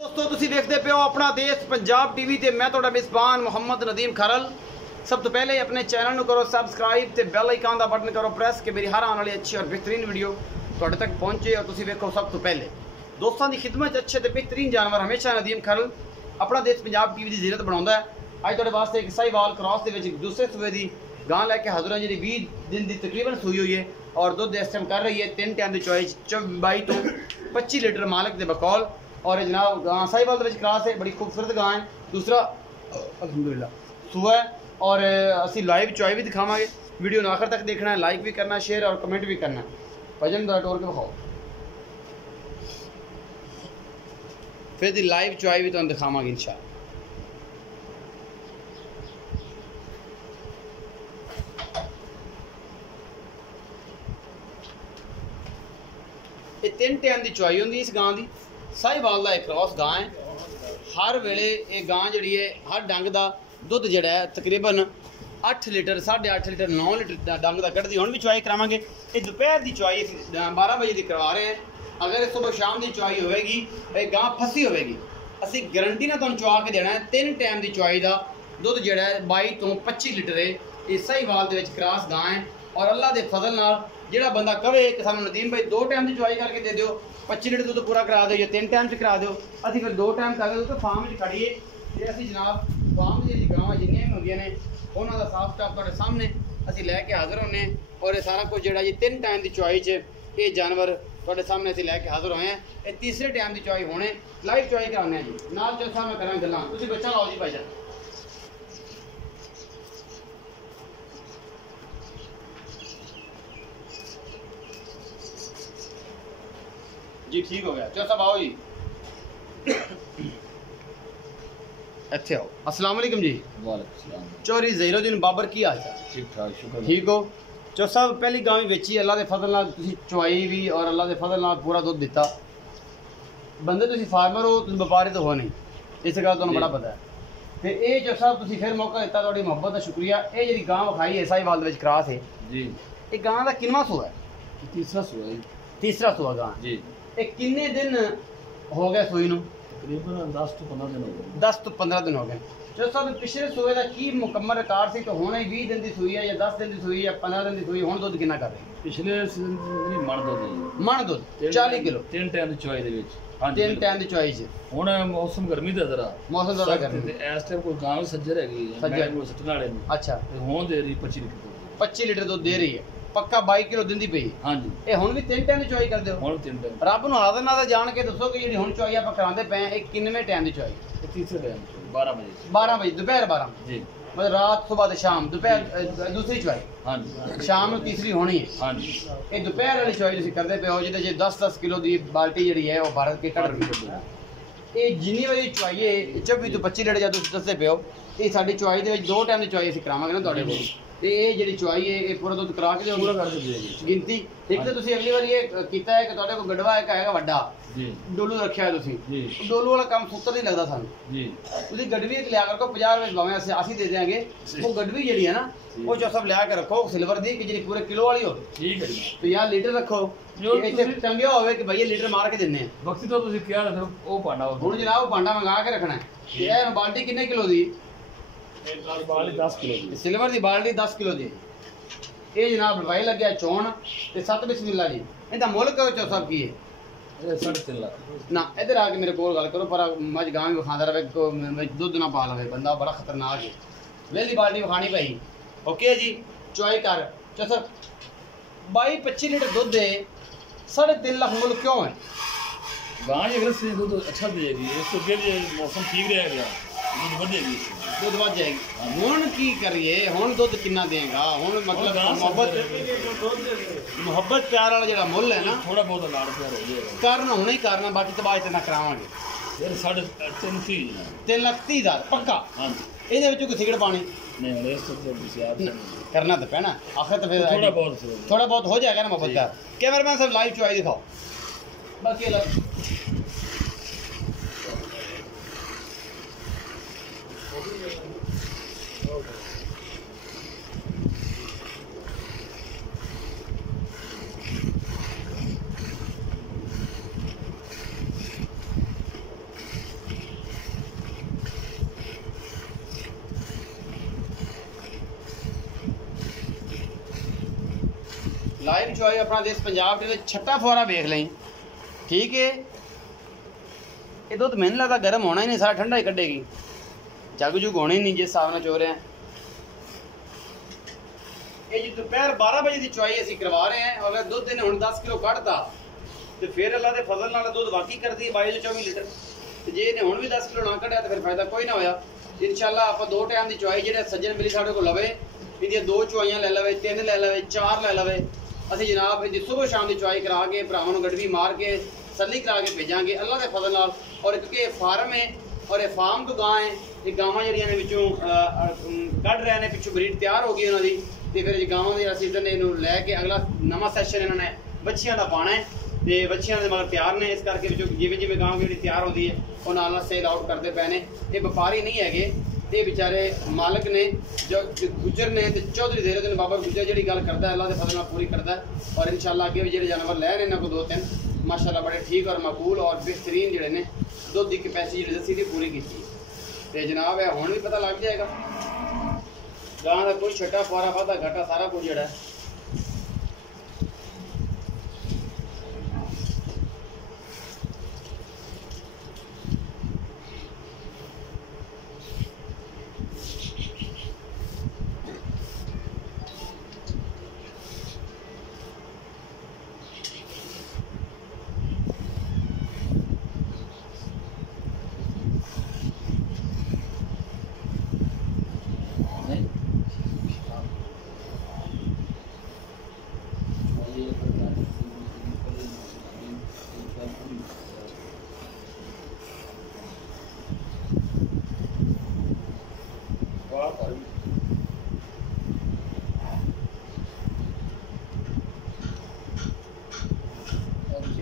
दोस्तों तुसी देखते पे हो अपना देश पंजाब टीवी ते मैं तुहाडा मेज़बान मोहम्मद नदीम खरल। सब तो पहले अपने चैनल ਨੂੰ करो सबसक्राइब ते बेल आइकन ਦਾ बटन करो प्रेस कि मेरी हर आने वाली अच्छी और बेहतरीन वीडियो तुहाडे तक पहुंचे और तुसी देखो सब तो पहले। दोस्तों की खिदमत अच्छे ते बेहतरीन जानवर हमेशा नदीम खरल अपना देश पंजाब टीवी की जीरत बनाउंदा है। अज तुहाडे वास्ते एक साहिवाल क्रॉस दे विच दूसरे सूबे की गां लैके हाजिर है जी 20 दिन की तकरीबन सूई हुई है और दुध इस टाइम कर रही है 3 टाइम की चॉइस 22 तो 25 लीटर मालिक के बकौल। और जनाब गां साहिवाल क्रॉस है, बड़ी खूबसूरत गां है। दूसरा अल्हम्दुलिल्लाह सूआ है और असी लाइव चॉइस भी दिखावांगे। वीडियो आखिर तक देखना है, लाइक भी करना, शेयर और कमेंट भी करना। वजन का टोर के दिखाओ, फिर दी लाइव चॉइस भी तुहानू दिखावांगे इंशाअल्लाह। ये 3 टाइम की चॉइस होंगी इस गां की। साहिवाल का एक क्रॉस गां है। हर वेले ये गां जी है हर डंग का दुध जोड़ा है तकरीबन 8 लीटर 8.5 लीटर 9 लीटर डंग का कढ़ती। हुण भी चॉइस करावांगे। ये दोपहर की चॉइस 12 बजे की करवा रहे हैं। अगर सुबह शाम की चॉइस होएगी ये गां फसी होएगी। असी गारंटी ना तुहानू चुआ के देना है। 3 टाइम की चॉइस का दुध जोड़ा है 22 तो 25 लीटर है। ये साहिवाल दे विच क्रॉस गां है और अल्लाह के फजल नाल जिहड़ा बंदा कहे कि सानू नदीम भाई 2 टाइम की चॉइस करके दे दिओ, 25 लीटर दुध पूरा करा दो या 3 टाइम करा दो, असीं फिर 2 टाइम कर दो। तो फार्म में खड़िए जे असीं जनाब फार्म की गावां जिन्नियां भी होंदियां ने उन्हां दा साफ स्टाफ तुहाडे सामने असीं लैके हाज़र होने और ये सारा कुछ जिहड़ा जी 3 टाइम की चॉइस ये जानवर तुहाडे सामने असीं लैके हाज़र होए हैं। ये तीसरे टाइम की चॉइस होने लाइव चॉइस कराने जी नाल चल साहब मैं करां गल्लां। तुसीं बच्चा लाओ जी भाईजान। जी ठीक हो गया, चलो सब आओ जी इत्थे आओ। अस्सलाम वालेकुम जी। वालेकुम सलाम। चौधरी ज़हीरुद्दीन बाबर की हाल चाल? ठीक ठाक शुक्र। ठीक हो? चो सब पहली गां बेची अल्लाह के फजल नाल तुसीं चुआई भी और अल्लाह के फजल नाल पूरा दुध दिता। बंदे तुसीं फार्मर हो, तुसीं व्यापारी तो हो नहीं, इस गल तुहानू बड़ा पता है। तो ये जो साहब तुसीं फिर मौका दिता, तुहाडी मुहब्बत का शुक्रिया। ये जी गां विखाई है साहिवाल दे विच क्रॉस है जी, ये गां दा किनवा सूआ है? तीसरा सूआ है। तीसरा सूआ गां जी। ये किन्ने दिन हो गए सूई नू? तकरीबन 10 तो 15 दिन हो गए। 10 तो 15 दिन हो गए। जो सब पिछले सूए का की मुकम्मल रिकॉर्ड सी तो हुण 20 दिन की सूई है या 10 दिन की सूई या 15 दिन की सूई? हुण दुध कितना कर रही? पिछले सीजन में मण दुध है। मण दुध 40 किलो 3 टाइम की चॉइस दे विच। हां 3 टाइम की चॉइस। हुण मौसम गर्मी दा जरा मौसम ज़्यादा गर्मी ते इस टाइम कोई गांव सज्जर हैगी है सज्जर मैं सटन वाले ने। अच्छा ते हुण दे रही 25 लीटर। 25 लीटर दुध दे रही है, पक्का 22 किलो दिंदी पई। हां जी। ये हुण भी 3 टाइम की चॉइस कर दिओ। हुण 3 टाइम। रब नूं हाज़र नाज़र जान के दसो कि जिहड़ी हुण चॉइस आपां करांदे पे हैं एक किन्नवें टाइम की चॉइस? तीसरे टाइम 12 बजे। 12 बजे दोपहर 12 जी। मतलब रात सुबह ते शाम दोपहर दूसरी चॉइस। हां जी। शाम नूं तीसरी होनी है। हां जी। ये दोपहर वाली चॉइस तुसीं करदे पे हो जिहदे 10-10 किलो की बाल्टी जिहड़ी है वो भर के कढ़ रही है। ये जिन्नी वाली चुआई है 24 तो 25 लीटर जब तुसीं दसदे पे हो ये साडी चुआई दे विच 2 टाइम की चुआई असीं करावांगे ना तुहाडे कोल। ते ये जिहड़ी चुआई है ये पूरा दुध करा के दिओ पूरा कर दीजिए गिनती। एक तो तुसीं अगली बार ये कीता है कि तुहाडे कोल गड़वा एक हैगा वड्डा जी। डोलू रखिया है तुसीं। जी। डोलू वाला काम सुत्तर नहीं लगदा सानू जी। तुसीं गडवी एक लिया कर 50 रुपए भावें ਅਸੀਂ दे देंगे। वो गडवी जिहड़ी है ना वो जो सब लिया के रखो सिल्वर दी कि जिहड़ी पूरे किलो वाली हो। ठीक है जी। तो यार लीटर रखो इत्थे टंगिया होवे कि भैया लीटर मार के दिन्ने हैं। बक्सी तो ਤੁਸੀਂ ਕਿਹਾ ਨਾ ਫਿਰ ਉਹ ਭਾਂਡਾ ਹੁਣ जनाब भांडा मंगा के रखना है। ये बाल्टी कितने किलो दी? ਬਾਲੀ 10 ਕਿਲੋ ਦੀ। सिल्वर की बाल्टी 10 किलो दी। ये जनाब लवाई लग गया चौन ते 7 बिस्मिल्लाह जी। इहदा मुल करो चो सब की है? ਇਹ 3.5 ਲੱਖ। ना इधर आके मेरे कोल गल करो पर मज गां भी खांदा रहे दुध ना पा लवे बंदा बड़ा खतरनाक है। वेली बाल्टी खानी पई। ओके जी चॉई कर चो सर 22-25 लीटर दुध दे 3.5 लाख मुल क्यों है? ਗਾਂ ਜੇ ਅਗਰ ਸੇ ਦੁੱਧ ਅੱਛਾ ਦੇਗੀ ਇਸ ਤੋਂ ਅੱਗੇ ਜੇ ਮੌਸਮ ਠੀਕ ਰਹੇਗਾ ਦੁੱਧ ਵਧੇਗੀ। दुध वध जाएगी। हुण की करिए हुण दुध कितना देगा? हुण मतलब मुहब्बत प्यार वाला जिहड़ा मुल है ना थोड़ा बहुत लाड़ प्यार हो जाएगा करना हुणे ही करना बाकी तो बाद च ना करावांगे। फिर 3.5 3,30,000 पक्का। हाँ जी। ਇਹਦੇ ਵਿੱਚੋਂ ਕੋਈ ਸਿਗੜ ਪਾਣੀ नहीं इस तो ਤੁਸੀਂ ਆਪ करना तो पैना आखिर तो फिर थोड़ा बहुत हो जाएगा ना मोहब्बत का। कैमरामैन साहब लाइव चुआई दिखाओ बाकी अलग। लाइव चॉइस अपना देश पंजाब के छट्टा फुआरा वेख लें, ठीक है। ये दुध मैंने लगता गर्म होना ही नहीं, सारा ठंडा ही कढ़ेगी, जग जुग होने ही नहीं जिस हिसाब से चो रहे हैं। ये जी दोपहर 12 बजे की चुआई असी करवा रहे हैं। अगर दुध ने हुण 10 किलो कढ़ता तो फिर अल्लाह के फजल नाल दुध बाकी कर दी 22 ਤੋਂ 24 लीटर। तो जे इन्हें हुण भी 10 किलो ना कढ़िया तो फिर फायदा कोई ना होया। इंशाअल्लाह आप 2 टाइम की चुआई जो सज्जन मिली साढ़े को लवे, इहदियां 2 चुआइयां ले लवे, 3 ले लवे, 4 ले लवे, असी जनाब इहदी सुबह शाम की चुआई करा के भरावां नूं गड़वी मार के तसल्ली करा के भेजांगे अल्लाह के फजल नाल। और क्योंकि फार्म है और ये फार्म तो गां है, ये गावां जड़ियां ने विचों कढ़ रहे हैं, पिछों ब्रीड तैयार हो गई उन्हां दी। तो फिर गांव के सीजन इन्हू लैके अगला नवा सैशन इन्होंने बच्चियां का पाना है, तो बच्चियां के मगर तैयार ने, इस करके जिमें जिमें गांव जी तैयार होती है वो नाल सेल आउट करते पे ने। ये व्यापारी नहीं है, ये बेचारे मालक ने जो गुजर ने, तो चौधरी देर बाबा गुजर जी गल करता है अल्लाह के फजल पूरी करता है। और इंशाअल्लाह अगे भी जो जानवर लै रहे इन्होंने को 2-3 माशाअल्लाह बड़े ठीक और मकबूल और बेहतरीन जोड़े ने दुध की कैपेसिटी जी दसी थी पूरी की। तो जनाब है हुण भी पता लग जाएगा गां का कोई छट्टा फुआरा वाधा घाटा सारा कुछ जड़ा है।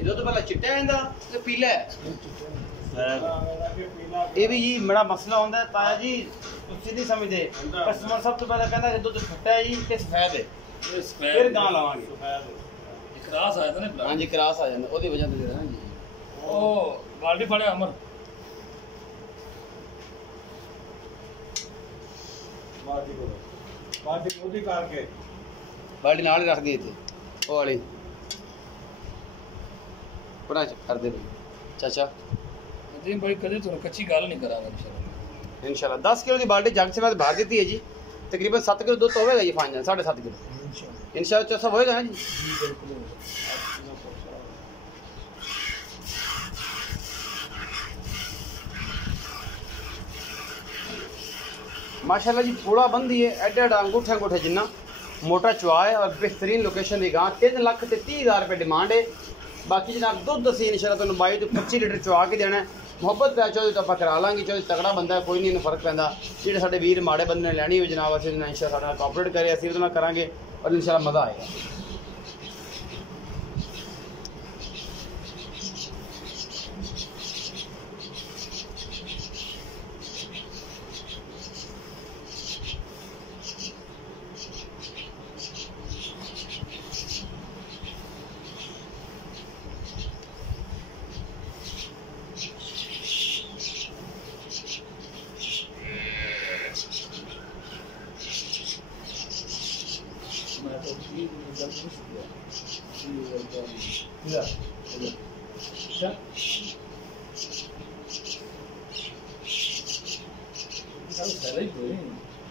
दुध भला चिट्टा है तो पीला है। ये भी जी बड़ा मसला होता है ताया जी, तुम नहीं समझते। कस्टमर सब तो पहले कहता है दुध खट्टा है जी ते सफेद है, फिर गां लावांगे। क्रॉस आया था ना, हां जी क्रॉस आ जांदा ओदी वजह तो जेड़ा जी ओ बाल्टी फड़े अमर बाल्टी ओदी करके बाल्टी नाल ही रख दी थे ओ वाली बड़ा कर दे चाचा जी बड़ी कदी तो कच्ची गाल नहीं करांगा इंशाल्लाह। 10 किलो की बाल्टी जग से बाद भर देती है जी, तकरीबन 7 किलो दूध तो होगा जी, 5.5 किलो इंशाल्लाह चौसा होएगा ना जी। माशाल्लाह जी पूरा बंदी है, एडे एडा अंगूठे अंगूठे जिन्ना मोटा चुआ है और बेहतरीन लोकेशन की गां। 3,30,000 रुपये डिमांड है। बाकी जनाब दुध असी इंशाल्लाह तुहानूं 22 ਤੋਂ 25 लीटर चुआ के देना है। मुहब्बत पै चौधरी तो आप करा लांगे, चौधरी तगड़ा बंदा है, कोई नहीं इन्हें फर्क पैंदा। जेडे साडे वीर माड़े बंदे ने लैनी हो जनाब असीं इंशाल्लाह साडे नाल कोऑपरेट करे, असीं उहदे नाल करांगे और इंशाल्लाह मज़ा आएगा।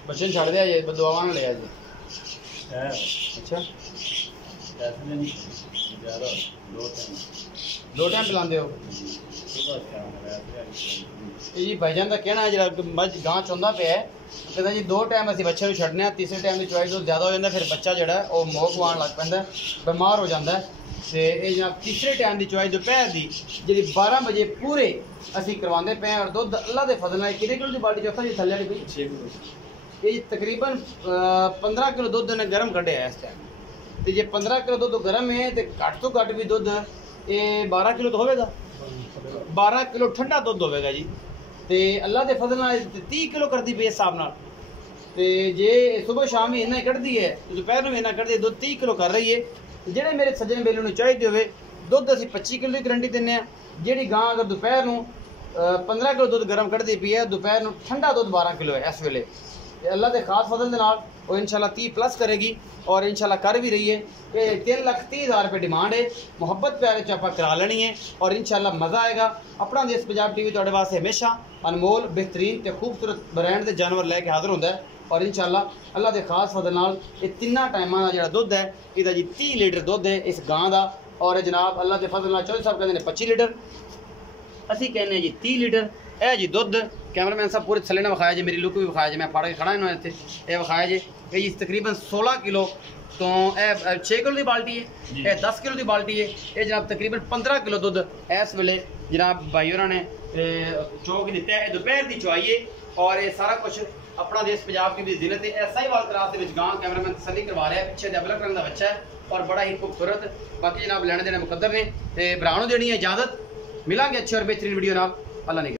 बच्चे छड़ दिया जी, दुआवां ना लिया जी। अच्छा 2 टाइम पिलांदे हो जी। भाईजान का कहना है जो मझ गां चौंदा पे है, कहता जी 2 टाइम असीं बच्चे छड्डने, तीसरे टाइम की चॉइस तो ज़्यादा हो जाता, फिर बच्चा जो है मोक वाण लग पैंदा, बीमार हो जाता है। तो ये जनाब तीसरे टाइम की चॉइस दोपहर की जी 12 बजे पूरे असीं करवाते पे हैं। और दुध अल्लाह के फजल नाल कितने किलो की बाल्टी चौथा जी थल्ले वाली 6 किलो, ये जी तकरीबन 15 किलो दुध ने गर्म कढ़िया है इस टाइम। तो जे 15 किलो दुध गर्म है तो घट तो घट भी दुध ये 12 किलो तो होगा, 12 किलो ठंडा दुध होगा जी। तो अल्लाह के फजल नाल 30 किलो करती पे इस हिसाब नाल। तो जे सुबह शाम भी इन्ना कढ़ती है, दोपहर में भी इन्ना कढ़ती है, दुध 30 किलो कर रही है। जेडे मेरे सज्जन बेले नूं चाहिए होवे दुध असीं 25 किलो की गारंटी दिंदे आ। जिहड़ी गां अगर दोपहर नूं 15 किलो दुध गर्म कढ़दी पई है, दोपहर नूं ठंडा दुध 12 किलो है इस वेले। अल्लाह के खास फजल दे नाल वो इंशाल्लाह 30 प्लस करेगी और इंशाल्लाह कर भी रही है। ये 3,30,000 रुपये डिमांड है, मुहब्बत प्यारे च आप करा लेनी है और इंशाल्लाह मज़ा आएगा। अपना देश पंजाब टीवी तुहाडे वास्ते हमेशा अनमोल बेहतरीन ते खूबसूरत ब्रांड के जानवर लैके हाज़र होंदा है और इंशाल्लाह अल्लाह के खास फजल नाल ये तिन्ना टाइमां दा जिहड़ा दुध है इहदा जी 30 लीटर दुध है इस गां दा। और जनाब अल्लाह के फजल नाल चौधरी साहब कहते हैं 25 लीटर, असी कहने जी 30 लीटर। यह जी दुध कैमरामैन साहब पूरे थले ने विखाया जी, मेरी लुक भी विखाया जी, मैं फाड़ के खड़ा इन्होंने इतने ये विखाया जी। ये जी तकरीबन 16 किलो तो यह 6 किलो की बाल्टी है, यह 10 किलो की बाल्टी है। ये जनाब तकरीबन 15 किलो दुध इस वेले जनाब भाई उन्होंने चौक दिता है। दोपहर की चुआई है और ये सारा कुछ अपना देश पंजाब की भी जिले से ऐसा ही वाल क्रास के गांव कैमरामैन तसली करवा रहा है। पिछले डबल रंग का बच्चा है और बड़ा ही खूबसूरत। बाकी जनाब लेने देने मुकद्दर ने भरावां नूं देनी है इजाजत। मिलांगे अच्छे और बेहतरीन वीडियो नाल। अल्लाह ने